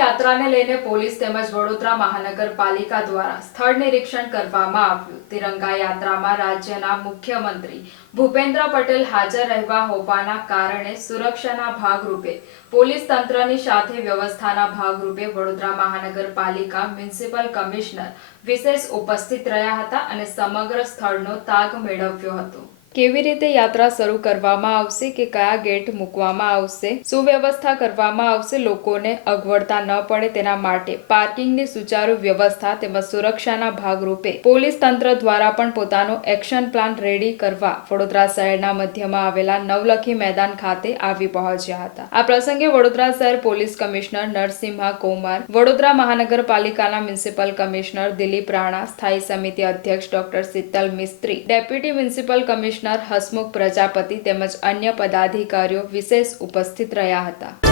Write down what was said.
યાત્રાને લઈને પોલીસ તેમજ વડોદરા મહાનગરપાલિકા દ્વારા સ્થળ નિરીક્ષણ કરવામાં આવ્યું. તિરંગા યાત્રામાં રાજ્યના મુખ્યમંત્રી ભૂપેન્દ્ર પટેલ હાજર રહેવા હોવાના કારણે સુરક્ષાના ભાગરૂપે, પોલીસ તંત્રની સાથે વ્યવસ્થાના ભાગરૂપે વડોદરા મહાનગરપાલિકા મ્યુનિસિપલ કમિશનર વિશેષ ઉપસ્થિત રહ્યા હતા અને સમગ્ર સ્થળનો તાગ મેળવ્યો હતો. કેવી રીતે યાત્રા શરૂ કરવામાં આવશે કે કયા ગેટ મૂકવામાં આવશે, સુવ્યવસ્થા કરવામાં આવશે, લોકોને અગવડતા ન પડે તેના માટે પાર્કિંગની સુચારુ વ્યવસ્થા તેમજ સુરક્ષાના ભાગરૂપે પોલીસ તંત્ર દ્વારા પણ પોતાનો એક્શન પ્લાન રેડી કરવા વડોદરા શહેરના મધ્યમાં આવેલા નવલખી મેદાન ખાતે આવી પહોંચ્યા હતા. આ પ્રસંગે વડોદરા શહેર પોલીસ કમિશનર નરસિંહા કુમાર, વડોદરા મહાનગરપાલિકાના મ્યુનિસિપલ કમિશનર દિલીપ રાણા, સ્થાયી સમિતિ અધ્યક્ષ doctor Sheetal Mistry, deputy municipal commissioner Hasmukh Prajapati તેમજ અન્ય પદાધિકારીઓ વિશેષ ઉપસ્થિત રહ્યા હતા.